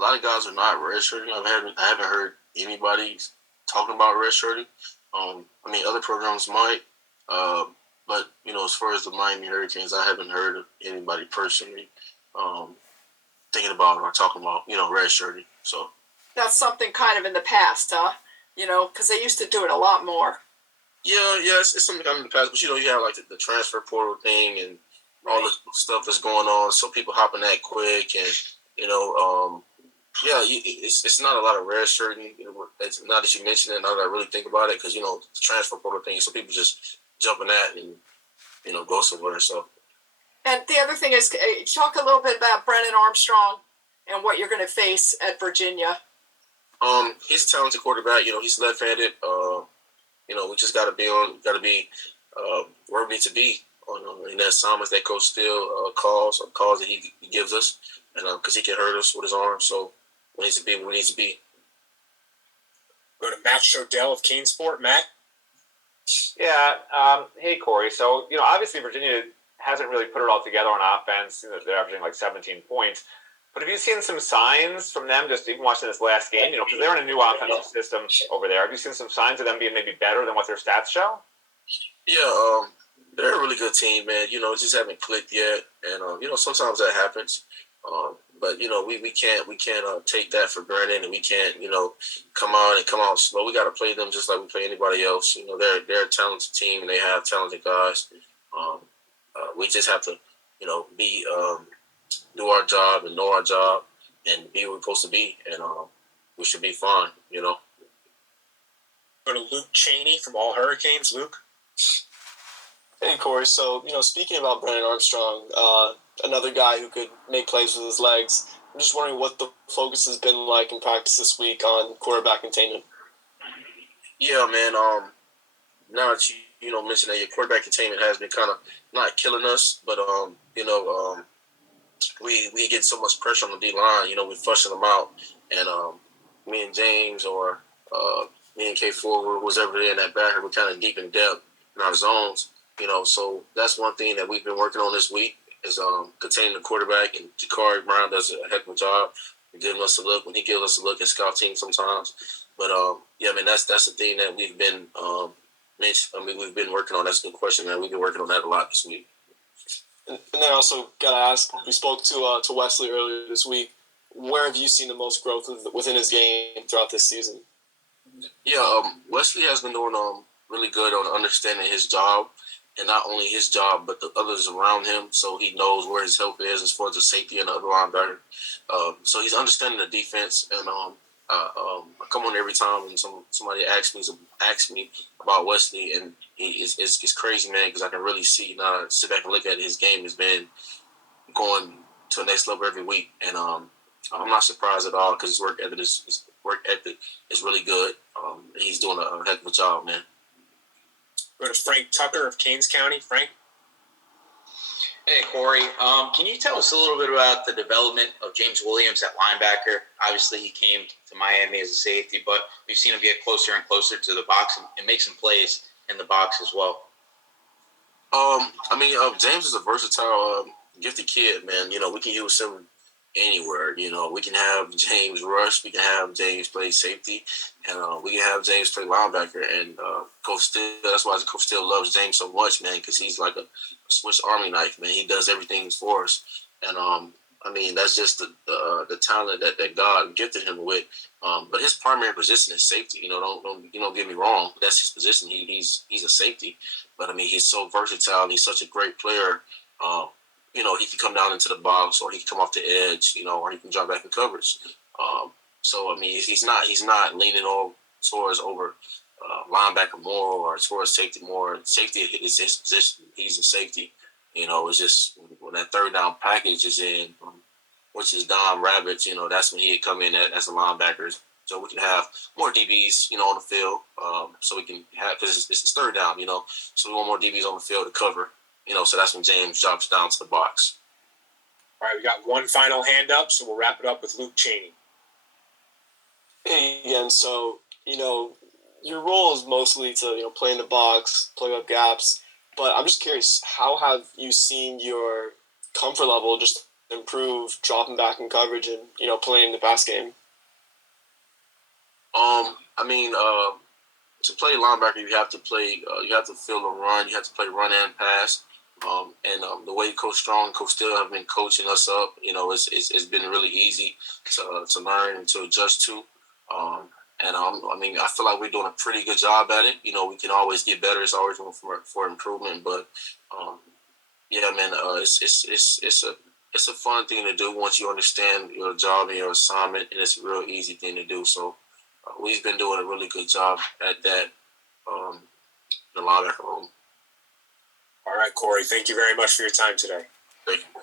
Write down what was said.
a lot of guys are not redshirting. I haven't heard anybody talking about redshirting. I mean, other programs might, but as far as the Miami Hurricanes, I haven't heard of anybody personally thinking about or talking about redshirting. So that's something kind of in the past, huh? Because they used to do it a lot more. Yeah, it's something kind of in the past, but you have like the transfer portal thing and all the stuff that's going on, so people hopping that quick, and it's not a lot of redshirting. It's not that you mention it, now that I really think about it, because the transfer portal thing, so people just jumping at and go somewhere. So, and the other thing is, talk a little bit about Brennan Armstrong and what you're going to face at Virginia. He's a talented quarterback. He's left-handed. We just got to be where we need to be on in the assignments that Coach Steele calls that he gives us, and because he can hurt us with his arm, so we need to be where we need to be. Go to Matt Shodell of CaneSport. Matt? Yeah. Hey, Corey. So, obviously Virginia hasn't really put it all together on offense. They're averaging like 17 points. But have you seen some signs from them, just even watching this last game? Because they're in a new offensive system over there. Have you seen some signs of them being maybe better than what their stats show? Yeah, they're a really good team, man. It just haven't clicked yet, and sometimes that happens. But we can't take that for granted, and we can't come out slow. We got to play them just like we play anybody else. They're a talented team, and they have talented guys. We just have to be do our job and know our job and be where we're supposed to be, and we should be fine. Go to Luke Cheney from All Hurricanes. Luke? Hey, Corey. So, speaking about Brennan Armstrong, another guy who could make plays with his legs, I'm just wondering what the focus has been like in practice this week on quarterback containment. Yeah, man. Now that you mentioned that your quarterback containment has been kind of not killing us, but we get so much pressure on the D line. We're flushing them out, and me and James or me and K4 was ever in that backer, we're kind of deep in depth in our zones. So that's one thing that we've been working on this week is containing the quarterback, and Jakari Brown does a heck of a job giving us a look when he gives us a look at scout team sometimes. But that's the thing that we've been we've been working on. That's a good question, man. We've been working on that a lot this week. And then I also got to ask, we spoke to Wesley earlier this week. Where have you seen the most growth within his game throughout this season? Yeah, Wesley has been doing really good on understanding his job, and not only his job, but the others around him, so he knows where his help is as far as the safety and the other linebacker. So he's understanding the defense, and I come on every time and somebody asks me about Wesley, and it's crazy, man, because I can really see now. Sit back and look at it, his game has been going to the next level every week, and I'm not surprised at all because his work ethic is really good. He's doing a heck of a job, man. Go to Frank Tucker of Kings County. Frank? Hey, Corey. Can you tell us a little bit about the development of James Williams at linebacker? Obviously, he came to Miami as a safety, but we've seen him get closer and closer to the box and make some plays in the box as well. James is a versatile, gifted kid, man. We can use him anywhere. We can have James rush, we can have James play safety, and we can have James play linebacker. And Coach Steele, that's why Coach Steele loves James so much, man, because he's like a Swiss Army knife, man. He does everything for us, and that's just the talent that God gifted him with. But his primary position is safety. Don't get me wrong. That's his position. He's a safety, but he's so versatile. And he's such a great player. He can come down into the box, or he can come off the edge, or he can jump back in coverage. He's not leaning on towards over linebacker more or towards safety more. Safety is his position. He's a safety. It's just when that third down package is in, which is Dom Rabbits, that's when he'd come in as a linebacker. So we can have more DBs, on the field. So we can have, because it's third down, so we want more DBs on the field to cover. So that's when James drops down to the box. All right, we got one final hand up, so we'll wrap it up with Luke Cheney. Hey, again, so, your role is mostly to, play in the box, plug up gaps, but I'm just curious, how have you seen your comfort level just improve dropping back in coverage and playing the pass game? I mean, to play linebacker, you have to play. You have to fill a run. You have to play run and pass. And the way Coach Strong, Coach Steele have been coaching us up, it's been really easy to learn and to adjust to. And I mean, I feel like we're doing a pretty good job at it. We can always get better. It's always room for improvement. But yeah, man, it's a fun thing to do once you understand your job and your assignment, and it's a real easy thing to do. So we've been doing a really good job at that. The linebacker room. All right, Corey. Thank you very much for your time today. Thank you.